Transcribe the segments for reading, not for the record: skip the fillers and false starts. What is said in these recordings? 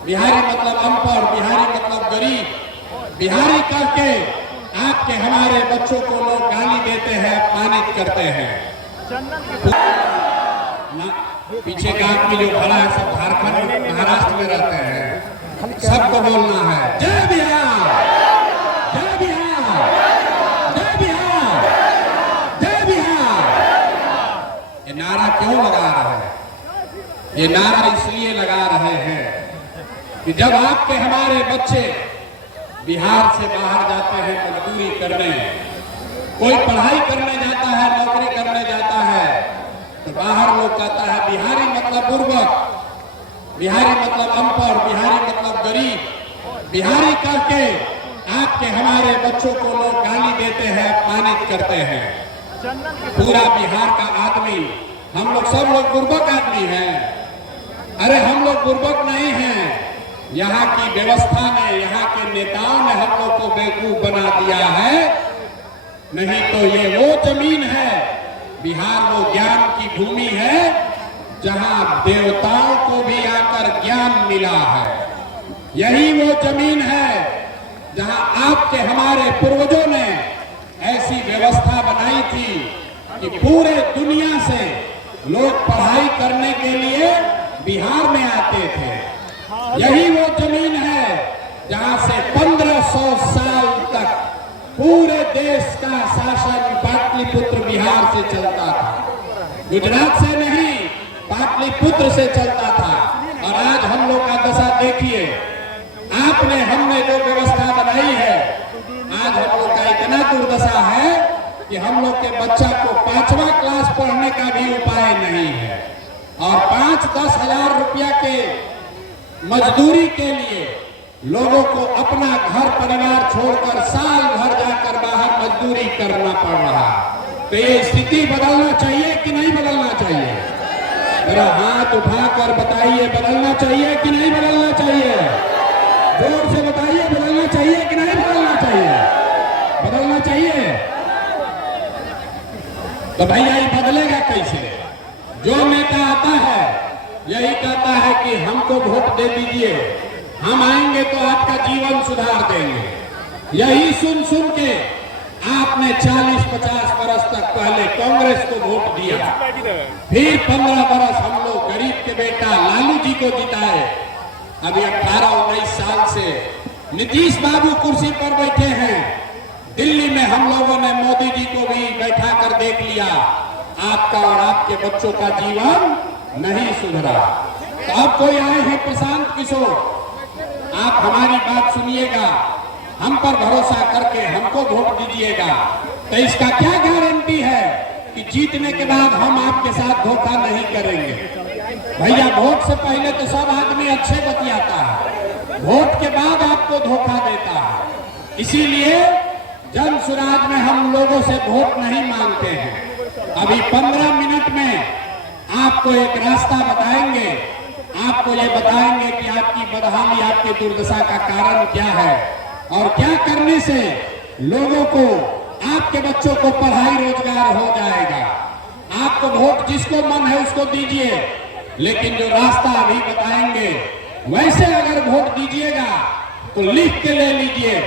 बिहारी मतलब अनपढ़, बिहारी मतलब गरीब, बिहारी करके आपके हमारे बच्चों को लोग गाली देते हैं, अपमानित करते हैं। पीछे का आदमी जो खड़ा है सब झारखंड महाराष्ट्र में रहते हैं, सबको बोलना है जय बिहार, जय बिहार, जय बिहार, जय बिहार। ये नारा क्यों लगा रहे हैं? ये नारा इसलिए लगा रहे हैं कि जब आपके हमारे बच्चे बिहार से बाहर जाते हैं मजदूरी करने, कोई पढ़ाई करने जाता है, नौकरी करने जाता है, तो बाहर लोग कहता है बिहारी मतलब बुर्बक, बिहारी मतलब अनपढ़, बिहारी मतलब गरीब, बिहारी करके आपके हमारे बच्चों को लोग गाली देते हैं, अपमानित करते हैं। पूरा बिहार का आदमी, हम लोग सब लोग बुर्बक आदमी हैं। अरे हम लोग बुर्बक नहीं हैं, यहाँ की व्यवस्था ने, यहाँ के नेताओं ने हम लोग को बेवकूफ बना दिया है। नहीं तो ये वो जमीन है, बिहार वो ज्ञान की भूमि है जहाँ देवताओं को भी आकर ज्ञान मिला है। यही वो जमीन है जहाँ आपके हमारे पूर्वजों ने ऐसी व्यवस्था बनाई थी कि पूरे दुनिया से लोग पढ़ाई करने के लिए बिहार में आते थे। यही वो जमीन है जहां से 1500 साल तक पूरे देश का शासन पाटलिपुत्र बिहार से चलता था, गुजरात से नहीं, पाटलिपुत्र से चलता था। और आज हम लोग का दशा देखिए, आपने हमने जो व्यवस्था बनाई है, आज हम लोग का इतना दुर्दशा है कि हम लोग के बच्चा को 5वां क्लास पढ़ने का भी उपाय नहीं है। और 5-10 हजार रुपया के मजदूरी के लिए लोगों को अपना घर परिवार छोड़कर साल भर जाकर बाहर मजदूरी करना पड़ रहा। तो ये स्थिति बदलना चाहिए कि नहीं बदलना चाहिए? जरा हाथ उठाकर बताइए, बदलना चाहिए कि नहीं बदलना चाहिए? जोर से बताइए, बदलना चाहिए कि नहीं बदलना चाहिए? बदलना चाहिए। तो भैया ये बदलेगा कैसे? जो नेता आता है यही कहता है कि हमको वोट दे दीजिए, हम आएंगे तो आपका जीवन सुधार देंगे। यही सुन सुन के आपने 40-50 बरस तक पहले कांग्रेस को वोट दिया, फिर 15 बरस हम लोग गरीब के बेटा लालू जी को जिताए। अभी 18-19 साल से नीतीश बाबू कुर्सी पर बैठे हैं। दिल्ली में हम लोगों ने मोदी जी को भी बैठा कर देख लिया, आपका और आपके बच्चों का जीवन नहीं सुधरा। तो अब कोई आए हैं प्रशांत किशोर, आप हमारी बात सुनिएगा, हम पर भरोसा करके हमको वोट दीजिएगा। तो इसका क्या गारंटी है कि जीतने के बाद हम आपके साथ धोखा नहीं करेंगे? भैया वोट से पहले तो सब आदमी अच्छे बतियाता है, वोट के बाद आपको धोखा देता है। इसीलिए जन सुराज में हम लोगों से वोट नहीं मांगते हैं। अभी 15 मिनट में आपको एक रास्ता बताएंगे, आपको ये बताएंगे कि आपकी बदहाली, आपकी दुर्दशा का कारण क्या है और क्या करने से लोगों को, आपके बच्चों को पढ़ाई रोजगार हो जाएगा। आपको वोट जिसको मन है उसको दीजिए, लेकिन जो रास्ता अभी बताएंगे वैसे अगर वोट दीजिएगा तो लिख के ले लीजिए,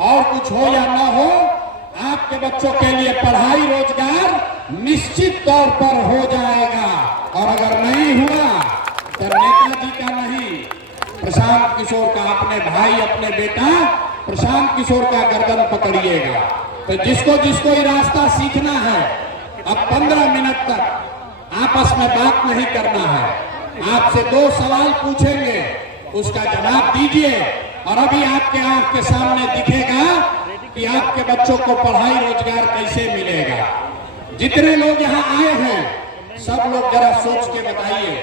और कुछ हो या ना हो, आपके बच्चों के लिए पढ़ाई रोजगार निश्चित तौर पर हो जाएगा। और अगर नहीं हुआ तो नेताजी का नहीं, प्रशांत किशोर का, अपने भाई अपने बेटा प्रशांत किशोर का गर्दन पकड़िएगा। तो जिसको जिसको ये रास्ता सीखना है, अब 15 मिनट तक आपस में बात नहीं करना है। आपसे 2 सवाल पूछेंगे, उसका जवाब दीजिए। और अभी आपके आंख के सामने दिखेगा कि आपके बच्चों को पढ़ाई रोजगार कैसे मिलेगा। जितने लोग यहाँ आए हैं सब लोग जरा सोच के बताइए,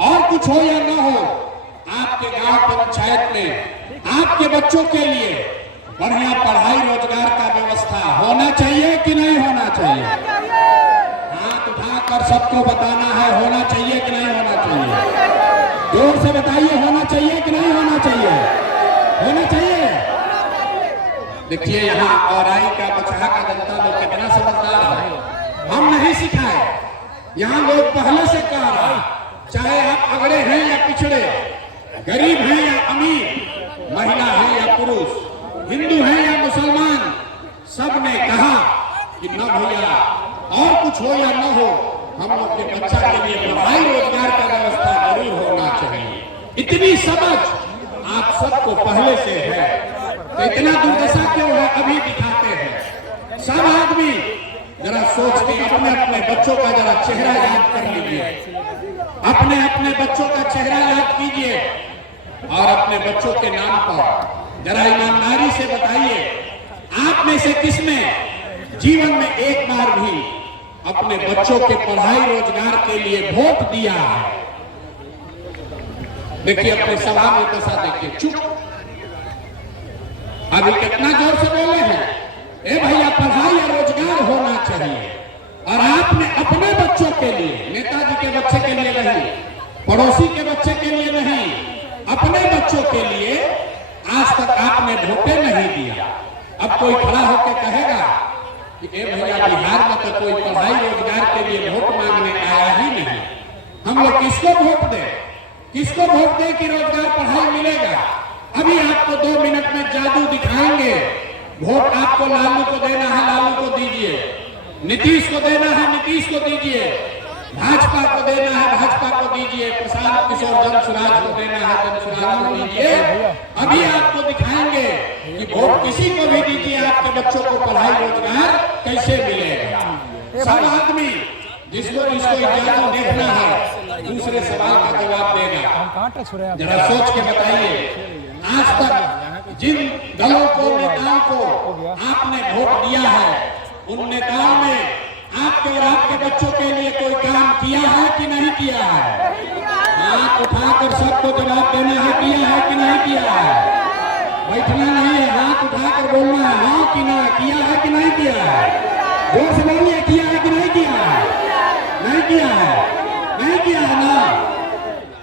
और कुछ हो या ना हो, आपके गांव पंचायत में आपके बच्चों के लिए बढ़िया पढ़ाई रोजगार का व्यवस्था होना चाहिए कि नहीं होना चाहिए? हाथ उठाकर सबको बताना है, होना चाहिए कि नहीं होना चाहिए? जोर से बताइए, होना चाहिए कि नहीं होना चाहिए? होना चाहिए। देखिए यहाँ औराई का, बछड़ा का जनता लोग कितना समझदार है। हम नहीं सिखाए, यहाँ लोग पहले से कह रहा, चाहे आप अगड़े हैं या पिछड़े, गरीब है या अमीर, महिला है या पुरुष, हिंदू है या मुसलमान, सब ने कहा कि न भैया और कुछ हो या न हो, हम लोग के बच्चा के लिए पढ़ाई रोजगार का व्यवस्था जरूर होना चाहिए। इतनी समझ आप सबको पहले से है, तो इतना दुर्दशा क्यों है अभी दिखाते हैं। सब आदमी जरा सोचते, अपने अपने बच्चों का जरा चेहरा याद कर लीजिए, अपने अपने बच्चों का चेहरा याद कीजिए और अपने बच्चों के नाम पर जरा ईमानदारी से बताइए, आप में से किसने जीवन में एक बार भी अपने बच्चों के पढ़ाई रोजगार के लिए वोट दिया है? देखिए अपने सभा में दशा देखिए, चुप। अभी कितना जोर से बोले हैं, ए भैया पढ़ाई या रोजगार होना चाहिए। और आपने अपने बच्चों के लिए, नेताजी के बच्चे के लिए नहीं, पड़ोसी के बच्चे के लिए नहीं, अपने बच्चों के लिए आज तक आपने वोटे नहीं दिया। अब कोई खड़ा होकर कहेगा कि ए भैया बिहार में तो कोई पढ़ाई रोजगार के लिए वोट मांगने आया ही नहीं, हम लोग किसको वोट दें, किसको वोट दें कि रोजगार पढ़ाई मिलेगा? अभी आपको 2 मिनट में जादू दिखाएंगे। वोट आपको लालू को देना है, लालू को दीजिए, नीतीश को देना है, नीतीश को दीजिए, भाजपा को देना है, भाजपा को दीजिए, प्रशांत किशोर जनसुराज को देना है, जनसुराज को दीजिए। अभी आपको दिखाएंगे कि वोट किसी को भी दीजिए, आपके बच्चों को पढ़ाई रोजगार कैसे मिलेगा। सब आदमी जिसको इजाजत देखना है दूसरे सवाल का जवाब देगा। जरा सोच के बताइए, आज तक जिन दलों को, नेताओं को आपने वोट दिया है, उन नेताओं ने आपके और आपके बच्चों के लिए कोई काम किया है कि नहीं किया है? हाथ उठाकर सबको जवाब देना है, किया है कि नहीं किया है? बैठना नहीं है, हाथ उठाकर बोलना है, हाँ कि ना, किया है कि नहीं किया है? जोर से बोलिए, किया है कि नहीं किया है? नहीं किया है, नहीं किया है ना?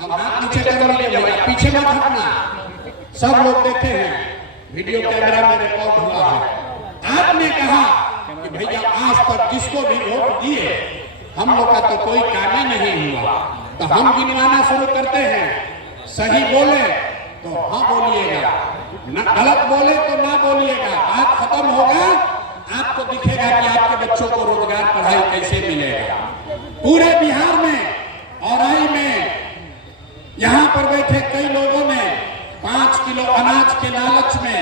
अब हाथ नीचे कर लीजिए भैया, पीछे मत हटना। सब लोग देखे हैं, वीडियो कैमरा में रिकॉर्ड हुआ है। आपने कहा कि भैया आज तक जिसको भी वोट दिए हम लोग का तो कोई काम ही नहीं हुआ, तो हम गिनवाना शुरू करते हैं। सही बोले तो हाँ बोलिएगा, गलत बोले तो ना बोलिएगा। बात खत्म होगा, आपको दिखेगा कि आपके बच्चों को रोजगार पढ़ाई कैसे मिलेगा। पूरे बिहार में और आई में यहाँ पर बैठे कई लोगों ने 5 किलो अनाज के लालच में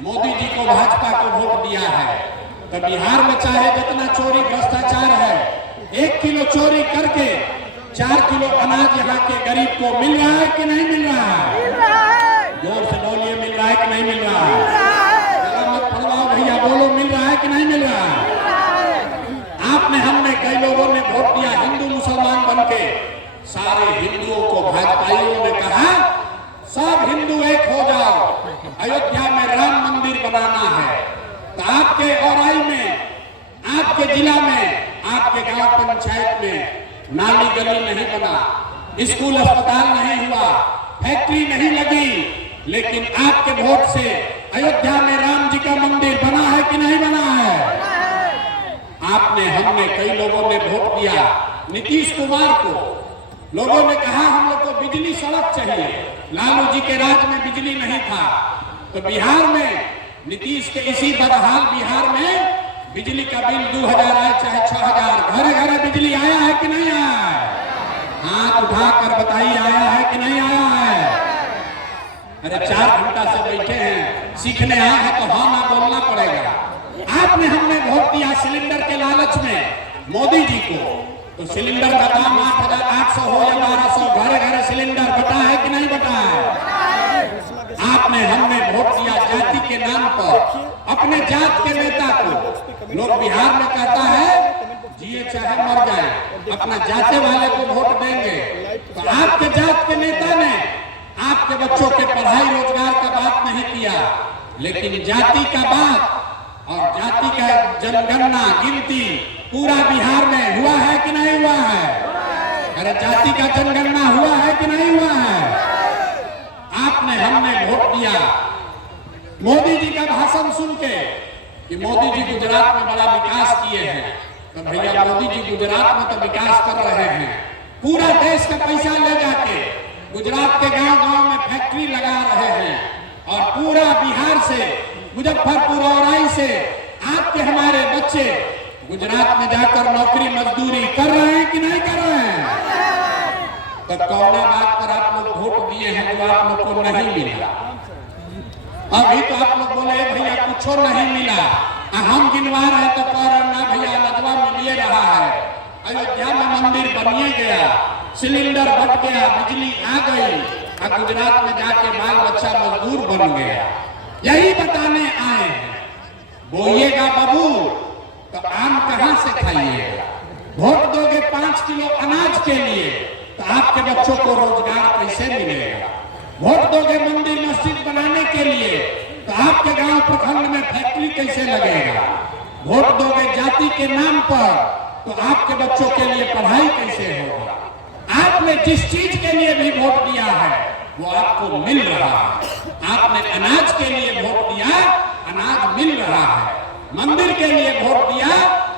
मोदी जी को, भाजपा को वोट दिया है। तो बिहार में चाहे जितना चोरी भ्रष्टाचार है, 1 किलो चोरी करके 4 किलो अनाज यहाँ के गरीब को मिल रहा है कि नहीं मिल रहा है? जोर से बोलिए, मिल रहा है कि नहीं मिल रहा है? जरा मत फड़वाओ भैया, बोलो मिल रहा है कि नहीं मिल रहा है? आपने, हमने, कई लोगों ने वोट दिया हिंदू मुसलमान बनके। सारे हिंदुओं को भाजपाइयों ने कहा सब हिंदू एक हो जाओ, अयोध्या में राम मंदिर बनाना है। तो आपके औराई में, आपके जिला में, आपके गांव पंचायत में नाली गली नहीं बना, स्कूल अस्पताल नहीं हुआ, फैक्ट्री नहीं लगी, लेकिन आपके वोट से अयोध्या में राम जी का मंदिर बना है कि नहीं बना है? आपने, हमने, कई लोगों ने वोट दिया नीतीश कुमार को। लोगों ने कहा हम लोग को बिजली सड़क चाहिए, लालू जी के राज में बिजली नहीं था। तो बिहार में नीतीश के इसी बदहाल बिहार में बिजली का बिल 2000 आए चाहे 6000, घर घर बिजली आया है कि नहीं आया है? हाथ उठाकर बताइए, आया है कि नहीं आया है? अरे 4 घंटा से बैठे हैं, सीखने आए हैं तो हाँ ना बोलना पड़ेगा। आपने, हमने वोट दिया सिलेंडर के लालच में मोदी जी को। तो सिलेंडर का दाम 8800 हो या 1200, घर घर सिलेंडर बटा है कि नहीं बटा है? आपने, हमने वोट दिया जाति के नाम पर, अपने जात के नेता को। लोग बिहार में कहता है जिए चाहे मर जाए, अपना जाते वाले को वोट देंगे। तो आपके जात के नेता ने आपके बच्चों के पढ़ाई रोजगार का बात नहीं किया, लेकिन जाति का बात और जाति का जनगणना, गिनती पूरा बिहार में हुआ है कि नहीं हुआ है? अरे जाति का जनगणना हुआ है कि नहीं हुआ है? आपने, हमने वोट दिया मोदी जी का भाषण सुन के कि मोदी जी गुजरात में बड़ा विकास किए हैं। तो भैया मोदी जी गुजरात में तो विकास कर रहे हैं, पूरा देश का पैसा ले जाके गुजरात के गांव-गांव में फैक्ट्री लगा रहे हैं और पूरा बिहार से, मुजफ्फरपुर औराई से आपके हमारे बच्चे गुजरात में जाकर नौकरी मजदूरी कर रहे हैं कि नहीं कर रहे हैं? तो कौन बात पर आप लोग वोट दिए हैं जो आप लोग को नहीं मिला? अभी तो आप लोग बोले भैया कुछ नहीं मिला, हम गिनवा रहे तो कह रहे ना भैया लदवा मिलिए रहा है। अयोध्या में मंदिर बनिए गया, सिलेंडर बट गया, बिजली आ गई, और गुजरात में जाके बाल बच्चा मजदूर बन गया। यही बताने आए हैं। बोइएगा बबूल तो आम कहां से खाइएगा? वोट दोगे 5 किलो अनाज के लिए तो आपके बच्चों को रोजगार कैसे मिलेगा? वोट दोगे मंदिर मस्जिद बनाने के लिए तो आपके गांव प्रखंड में फैक्ट्री कैसे लगेगा? वोट दोगे जाति के नाम पर तो आपके बच्चों के लिए पढ़ाई कैसे होगा? आपने जिस चीज के लिए भी वोट दिया है वो आपको मिल रहा है। आपने अनाज के लिए वोट दिया, अनाज मिल रहा है। मंदिर के लिए वोट दिया,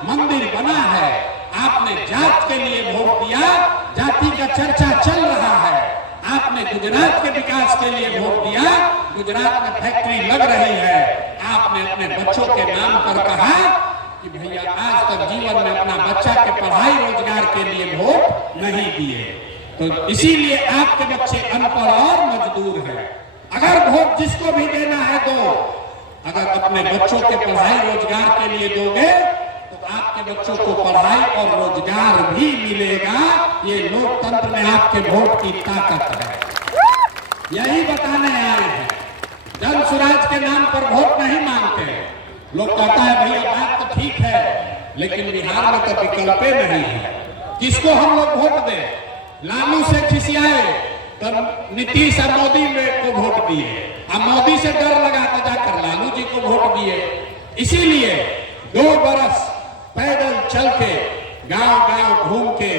मंदिर बना है। आपने जात के लिए वोट दिया, जाति का चर्चा चल रहा है। आपने गुजरात के विकास के लिए वोट दिया, गुजरात में फैक्ट्री लग रही है। आपने अपने बच्चों के नाम पर कहा कि भैया आज तक जीवन में अपना बच्चा के पढ़ाई रोजगार के लिए वोट नहीं दिए, तो इसीलिए आपके बच्चे अनपढ़ और मजदूर हैं। अगर वोट जिसको भी देना है दो, अगर अपने बच्चों के पढ़ाई रोजगार के लिए दोगे तो आपके बच्चों को पढ़ाई और रोजगार भी मिलेगा। ये लोकतंत्र में आपके वोट की ताकत है। यही बताने आए हैं। जन सुराज के नाम पर वोट नहीं मांगते। लोग कहता है भैया बात तो ठीक है, लेकिन बिहार में तो विकल्प नहीं है। किसको हम लोग वोट दें? लालू से खिसियाए तो नीतीश और मोदी को वोट दिए, अब मोदी से डर लगा तो जाकर लालू जी को वोट दिए। इसीलिए 2 बरस पैदल चल के, गांव-गांव घूम के,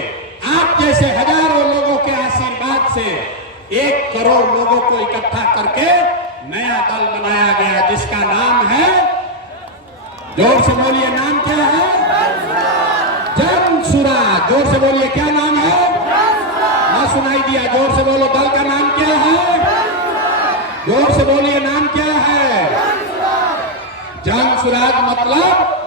आप जैसे हजारों लोगों के आशीर्वाद से 1 करोड़ लोगों को इकट्ठा करके नया दल बनाया गया, जिसका नाम है, जोर से बोलिए, नाम क्या है? जन सुराज। जोर से बोलिए, क्या नाम है? ना सुनाई दिया, जोर से बोलो, दल का नाम क्या है? जोर से बोलिए, नाम क्या है? जन सुराज मतलब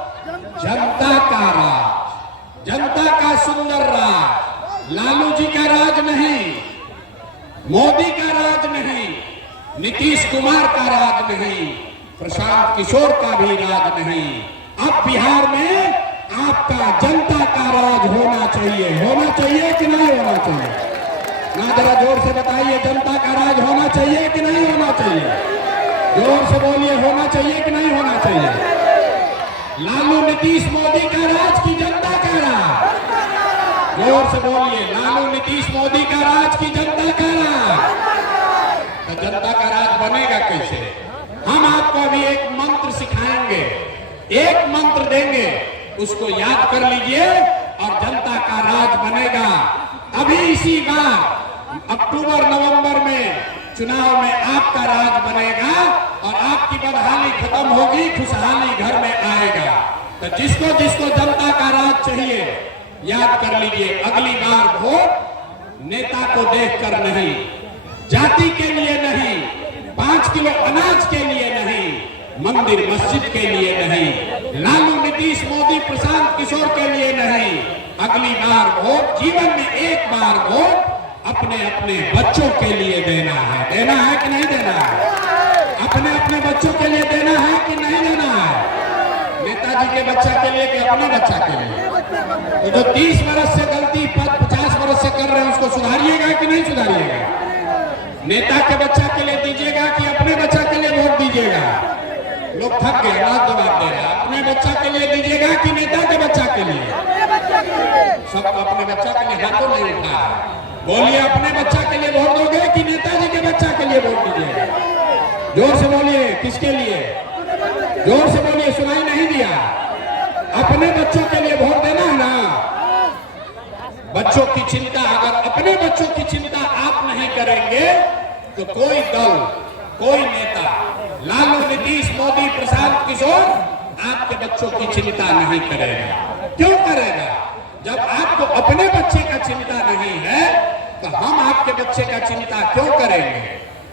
जनता का राज, जनता का सुंदर राज। लालू जी का राज नहीं, मोदी का राज नहीं, नीतीश कुमार का राज नहीं, प्रशांत किशोर का भी राज नहीं। अब बिहार में आपका जनता का राज होना चाहिए। होना चाहिए कि नहीं होना चाहिए? ना जरा जोर से बताइए, जनता का राज होना चाहिए कि नहीं होना चाहिए? जोर से बोलिए, होना चाहिए कि नहीं होना चाहिए? लालू नीतीश मोदी का राज की जनता का राज? जोर से बोलिए, लालू नीतीश मोदी का राज की जनता का राज? तो जनता का राज बनेगा कैसे? हम आपको अभी एक मंत्र सिखाएंगे, एक मंत्र देंगे, उसको याद कर लीजिए और जनता का राज बनेगा। अभी इसी बार अक्टूबर नवंबर में चुनाव में आपका राज बनेगा और आपकी बदहाली खत्म होगी, खुशहाली घर में आएगा। तो जिसको जिसको जनता का राज चाहिए, याद कर लीजिए, अगली बार वोट नेता को देखकर नहीं, जाति के लिए नहीं, 5 किलो अनाज के लिए नहीं, मंदिर मस्जिद के लिए नहीं, लालू नीतीश मोदी प्रशांत किशोर के लिए नहीं, अगली बार वोट, जीवन में एक बार वोट अपने अपने बच्चों के लिए देना है। देना है कि नहीं देना है? अपने अपने बच्चों के लिए देना है कि नहीं देना है? नेताजी के बच्चा के लिए कि अपने बच्चा के लिए? तो जो 30 बरस से गलती 50 बरस से कर रहे हैं, उसको सुधारिएगा कि नहीं सुधारिएगा? नेता के बच्चा के लिए दीजिएगा कि अपने बच्चा के लिए वोट दीजिएगा? लोग थक गए, रात जवाब दे रहे। अपने बच्चा के लिए दीजिएगा कि नेता के बच्चा के लिए? सब अपने बच्चा के लिए हाथों नहीं उठा है। बोलिए, अपने बच्चा के लिए वोट दोगे कि नेताजी के बच्चा के लिए वोट दीजिएगा? जोर से बोलिए, किसके लिए? जोर से बोलिए, सुनाई नहीं दिया। अपने बच्चों के लिए वोट देना है ना? बच्चों की चिंता, अगर अपने बच्चों की चिंता आप नहीं करेंगे तो कोई दल, कोई नेता, लालू नीतीश मोदी प्रशांत किशोर आपके बच्चों की चिंता नहीं करेगा। क्यों करेगा? जब आपको अपने बच्चे का चिंता नहीं है तो हम आपके बच्चे का चिंता क्यों करेंगे?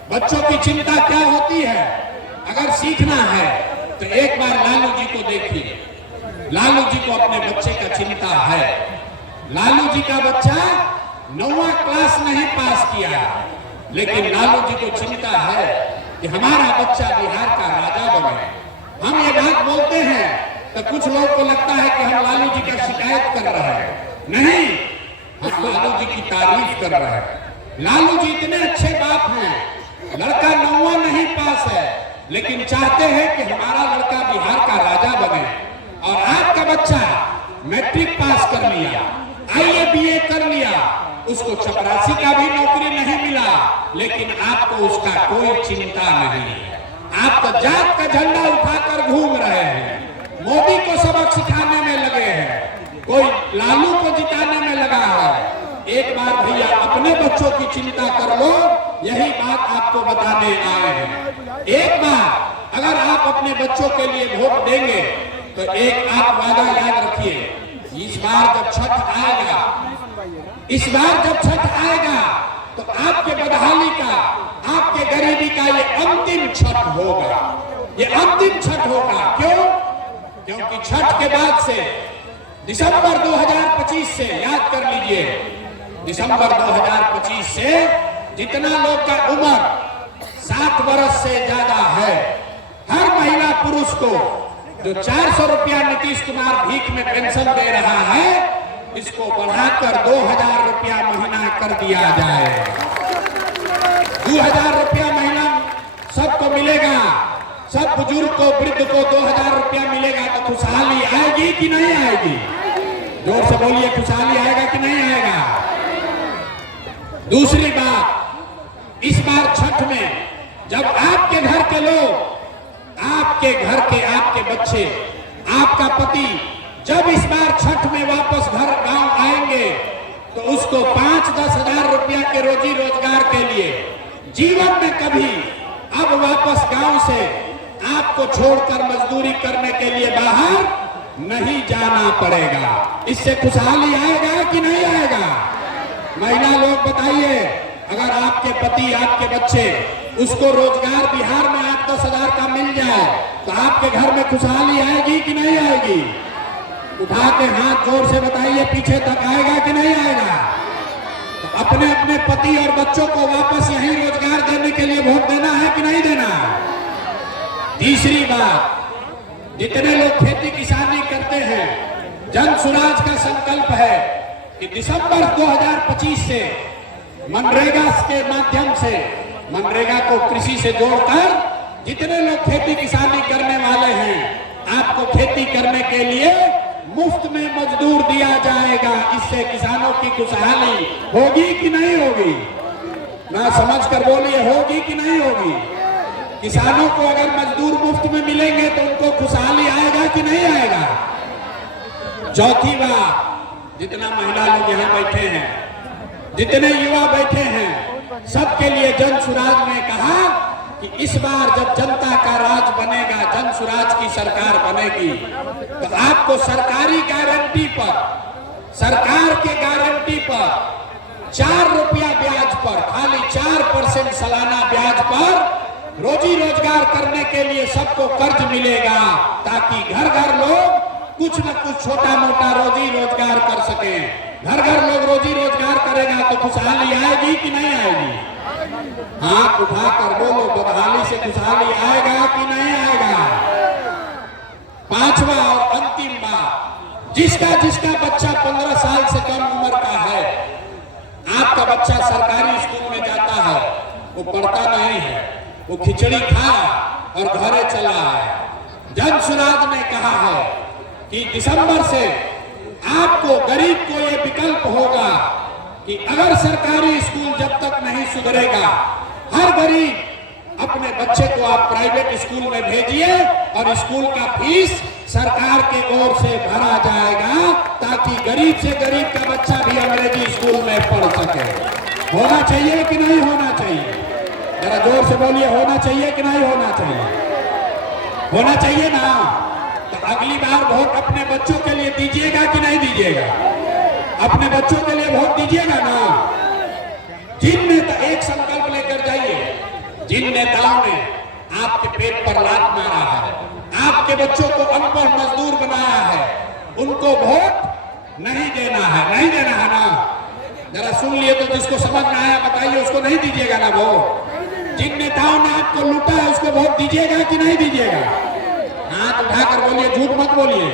बच्चों की चिंता क्या होती है? अगर सीखना है तो एक बार लालू जी को देखिए। लालू जी को अपने बच्चे का चिंता है। लालू जी का बच्चा 9वां क्लास नहीं पास किया, लेकिन लालू जी को चिंता है कि हमारा बच्चा बिहार का राजा बने। हम ये बात बोलते हैं तो कुछ लोग को लगता है कि हम लालू जी का शिकायत कर रहे हैं। नहीं, हम लालू जी की तारीफ कर रहे हैं। लालू जी इतने अच्छे बाप हैं। लड़का 9वां नहीं पास है, लेकिन चाहते हैं कि हमारा लड़का बिहार का राजा बने। और आपका बच्चा मैट्रिक पास कर लिया, IAA BA कर लिया, उसको चपरासी का भी नौकरी नहीं मिला, लेकिन आपको उसका कोई चिंता नहीं। आप तो जात का झंडा उठाकर घूम रहे हैं, मोदी को सबक सिखाने में लगे हैं, कोई लालू को जिताने में लगा है। एक बार भैया अपने बच्चों की चिंता कर लो, यही बात आपको बताने आए हैं। एक बार अगर आप अपने बच्चों के लिए वोट देंगे तो एक आप वादा याद रखिए, इस बार जब छठ आएगा, इस बार जब छठ आएगा तो आपके बदहाली का, आपके गरीबी का ये अंतिम छठ होगा। ये अंतिम छठ होगा। क्यों? क्योंकि छठ के बाद से दिसंबर 2025 से, याद कर लीजिए, दिसंबर 2025 से जितना लोग का उम्र 60 वर्ष से ज्यादा है, हर महिला पुरुष को जो 400 रुपया नीतीश कुमार भीख में पेंशन दे रहा है, इसको बढ़ाकर 2000 रुपया महीना कर दिया जाए। 2000 रुपया महीना सबको मिलेगा। सब बुजुर्ग को, वृद्ध को 2000 रुपया मिलेगा तो खुशहाली आएगी कि नहीं आएगी? जोर से बोलिए, खुशहाली आएगा कि नहीं आएगा? दूसरी बात, इस बार छठ में जब आपके घर के लोग, आपके घर के, आपके बच्चे, आपका पति जब इस बार छठ में वापस घर गांव आएंगे तो उसको 5-10 हजार रुपया के रोजी रोजगार के लिए जीवन में कभी अब वापस गांव से आपको छोड़कर मजदूरी करने के लिए बाहर नहीं जाना पड़ेगा। इससे खुशहाली आएगा कि नहीं आएगा? महिला लोग बताइए, अगर आपके पति, आपके बच्चे, उसको रोजगार बिहार में 8-10 हजार का मिल जाए तो आपके घर में खुशहाली आएगी कि नहीं आएगी? उठा के हाथ जोर से बताइए, पीछे तक आएगा कि नहीं आएगा? तो अपने अपने पति और बच्चों को वापस यही रोजगार देने के लिए वोट देना है कि नहीं देना? तीसरी बात, जितने लोग खेती किसानी करते हैं, जन सुराज का संकल्प है कि दिसंबर 2025 से मनरेगा के माध्यम से, मनरेगा को कृषि से जोड़कर जितने लोग खेती किसानी करने वाले हैं, आपको खेती करने के लिए मुफ्त में मजदूर दिया जाएगा। इससे किसानों की खुशहाली होगी कि नहीं होगी? ना समझ कर बोलिए, होगी कि नहीं होगी? किसानों को अगर मजदूर मुफ्त में मिलेंगे तो उनको खुशहाली आएगा कि नहीं आएगा? चौथी बात, जितना महिला लोग यहाँ बैठे हैं, जितने युवा बैठे हैं, सबके लिए जन सुराज ने कहा कि इस बार जब जनता का राज बनेगा, जन सुराज की सरकार बनेगी, तो आपको सरकारी गारंटी पर, सरकार के गारंटी पर 4 रुपया ब्याज पर, खाली 4% सालाना ब्याज पर रोजी रोजगार करने के लिए सबको कर्ज मिलेगा, ताकि घर घर लोग कुछ न कुछ छोटा मोटा रोजी रोजगार कर सके। घर घर लोग रोजी रोजगार करेगा तो खुशहाली आएगी कि नहीं आएगी? हाथ उठाकर बोलो, बदहाली से खुशहाली आएगा कि नहीं आएगा? पांचवा और अंतिम बात, जिसका जिसका बच्चा 15 साल से कम उम्र का है, आपका बच्चा सरकारी स्कूल में जाता है, वो पढ़ता नहीं है, वो खिचड़ी खा और घरे चला है। जन सुराज ने कहा है कि दिसंबर से आपको, गरीब को ये विकल्प होगा कि अगर सरकारी स्कूल जब तक नहीं सुधरेगा, हर गरीब अपने बच्चे को आप प्राइवेट स्कूल में भेजिए और स्कूल का फीस सरकार के ओर से भरा जाएगा, ताकि गरीब से गरीब का बच्चा भी अंग्रेजी स्कूल में पढ़ सके। होना चाहिए कि नहीं होना चाहिए? जरा जोर से बोलिए, होना चाहिए कि नहीं होना चाहिए? होना चाहिए ना? तो अगली बार वोट अपने बच्चों के लिए दीजिएगा कि नहीं दीजिएगा? अपने बच्चों के लिए वोट दीजिएगा ना? जिन नेता, एक संकल्प लेकर जाइए, जिन नेताओं ने आपके पेट पर लात मारा है, आपके बच्चों को अनपढ़ मजदूर बनाया है, उनको वोट नहीं देना है, नहीं देना है ना। जरा सुन लिए तो जिसको समझ में आया बताइए, उसको नहीं दीजिएगा ना वोट। जिन नेताओं ने आपको लूटा है उसको वोट दीजिएगा कि नहीं दीजिएगा? हाथ उठाकर बोलिए, झूठ मत बोलिए,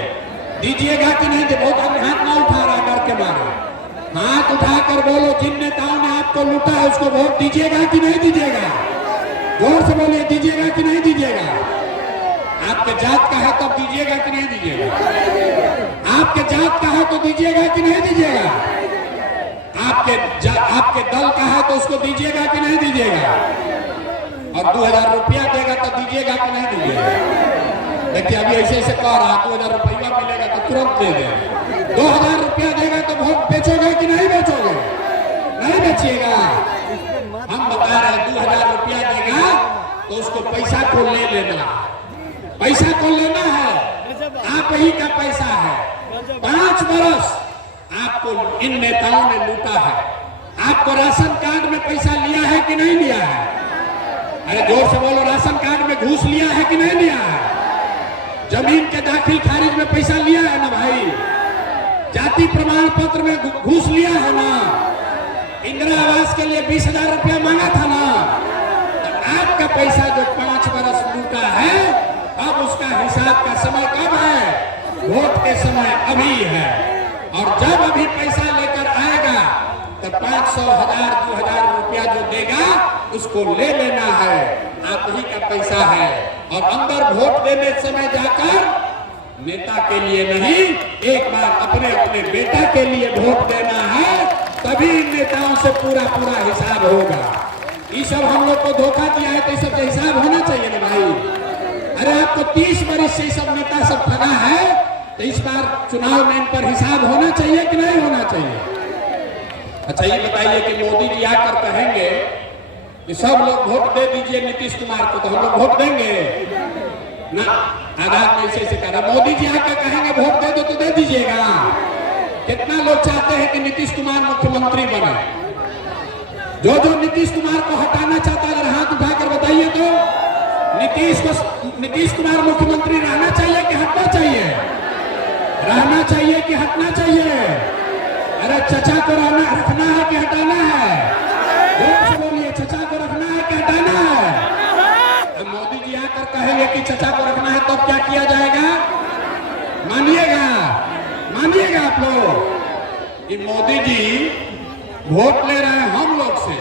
दीजिएगा कि नहीं? बहुत आदमी हाथ ना उठा रहा डर के मारे। हाथ उठाकर बोलो, जिन नेताओं ने आपको लूटा है उसको वोट दीजिएगा कि नहीं दीजिएगा? जोर से बोलिए, दीजिएगा कि नहीं दीजिएगा? आपके जात का है तब दीजिएगा कि नहीं दीजिएगा? आपके जात का है तो दीजिएगा कि नहीं दीजिएगा? आपके दल का है तो उसको दीजिएगा कि नहीं दीजिएगा? और 2000 रुपया देगा तो दीजिएगा कि नहीं दीजिएगा? देखिए अभी ऐसे कह रहा, 2000 रुपया मिलेगा तो तुरंत दे देगा। 2000 रुपया देगा तो वोट बेचोगे कि नहीं बेचोगे? नहीं बेचिएगा। हम बता रहे हैं 2000 रुपया देगा तो उसको पैसा को ले लेना, पैसा को लेना है, आप ही का पैसा है। 5 बरस आपको इन नेताओं ने लूटा है। आपको राशन कार्ड में पैसा लिया है कि नहीं लिया है? अरे जोर से बोलो, राशन कार्ड में घूस लिया है कि नहीं लिया है? जमीन के दाखिल खारिज में पैसा लिया है ना भाई? जाति प्रमाण पत्र में घूस लिया है ना? इंदिरा आवास के लिए 20,000 रुपया मांगा था ना? आपका पैसा जो 5 बरस लूटा है, अब उसका हिसाब का समय कब है? वोट के समय अभी है। और जब अभी पैसा लेकर आएगा तो 500, 1000, 2000 रुपया जो देगा उसको ले लेना है, आप ही का पैसा है। और अंदर वोट देने समय जाकर नेता के लिए नहीं, एक बार अपने अपने बेटा के लिए वोट देना है, तभी इन नेताओं से पूरा हिसाब होगा। ये सब हम लोग को धोखा दिया है तो इस सब का हिसाब होना चाहिए ना भाई। अरे आपको 30 वर्ष से सब नेता सब ठगा है तो इस बार चुनाव में इन पर हिसाब होना चाहिए कि नहीं होना चाहिए? अच्छा ये बताइए कि मोदी जी आकर कहेंगे कि सब लोग वोट दे दीजिए नीतीश कुमार को, तो हम लोग वोट देंगे ना? आधार में ऐसे कर रहा, मोदी जी आकर कहेंगे वोट दे दो तो दे दीजिएगा? कितना लोग चाहते हैं कि नीतीश कुमार मुख्यमंत्री बने? जो नीतीश कुमार को हटाना चाहता है अगर हाथ उठाकर बताइए तो। नीतीश कुमार मुख्यमंत्री रहना चाहिए कि हटना चाहिए? रहना चाहिए कि हटना चाहिए? अरे चचा को रखना है कि हटाना है? जोर से बोलिए, चचा को रखना है कि हटाना है? अब मोदी जी आकर कहेंगे कि चचा को रखना है, तब क्या किया जाएगा? मानिएगा आप लोग कि मोदी जी वोट ले रहे हैं हम लोग से,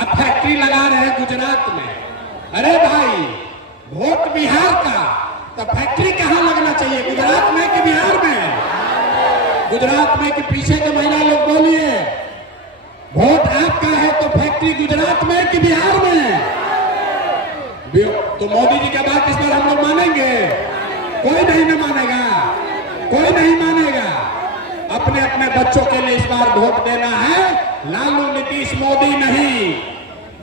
अब फैक्ट्री लगा रहे हैं गुजरात में। अरे भाई, वोट बिहार का, तो फैक्ट्री कहाँ लगना चाहिए, गुजरात में कि बिहार में? गुजरात में कि पीछे के महिला लोग बोलिए, वोट आपका है तो फैक्ट्री गुजरात में कि बिहार में? तो मोदी जी का बात इस बार हम लोग मानेंगे? कोई नहीं न मानेगा, कोई नहीं मानेगा। अपने अपने बच्चों के लिए इस बार वोट देना है, लालू नीतीश मोदी नहीं,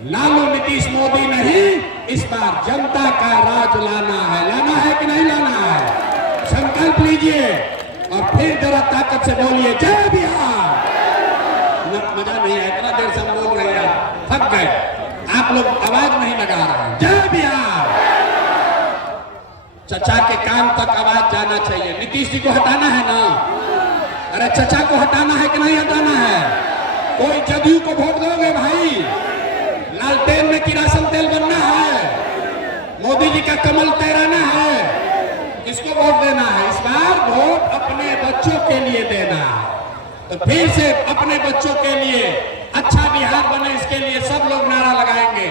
लालू नीतीश मोदी नहीं, इस बार जनता का राज लाना है कि नहीं लाना है? संकल्प लीजिए और फिर जरा ताकत से बोलिए, जय बिहार। मजा नहीं है, इतना देर से हम बोल रहे हैं, थक गए, आप लोग आवाज नहीं लगा रहे हैं। जय बिहार। चचा के कान तक आवाज जाना चाहिए। नीतीश जी को हटाना है ना? अरे चचा को हटाना है कि नहीं हटाना है? कोई जदयू को वोट दोगे भाई? लालटेन में किरासन तेल बनना है, मोदी जी का कमल तैराना है, किसको वोट देना है? इस बार वोट अपने बच्चों के लिए देना है। तो फिर से अपने बच्चों के लिए अच्छा बिहार बने, इसके लिए सब लोग नारा लगाएंगे,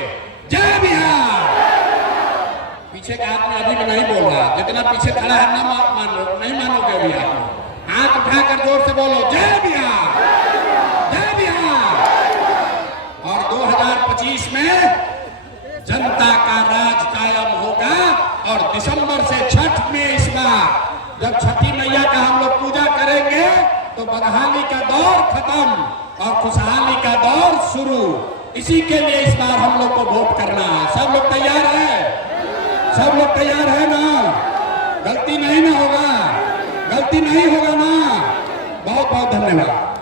जय बिहार। पीछे का आदमी अभी भी नहीं बोल रहा, जितना पीछे खड़ा है ना मान लो, नहीं मानोगे अभी आप। हाथ उठाकर जोर से बोलो, जय बिहार, जय बिहार। और 2025 में जनता का राज कायम होगा। और दिसंबर से छठ में इस बार जब छठी मैया का हम लोग पूजा करेंगे तो बदहाली का दौर खत्म और खुशहाली का दौर शुरू। इसी के लिए इस बार हम लोग को वोट करना है। सब लोग तैयार है? सब लोग तैयार है ना? गलती नहीं ना होगा, गलती नहीं होगा ना? बहुत बहुत धन्यवाद।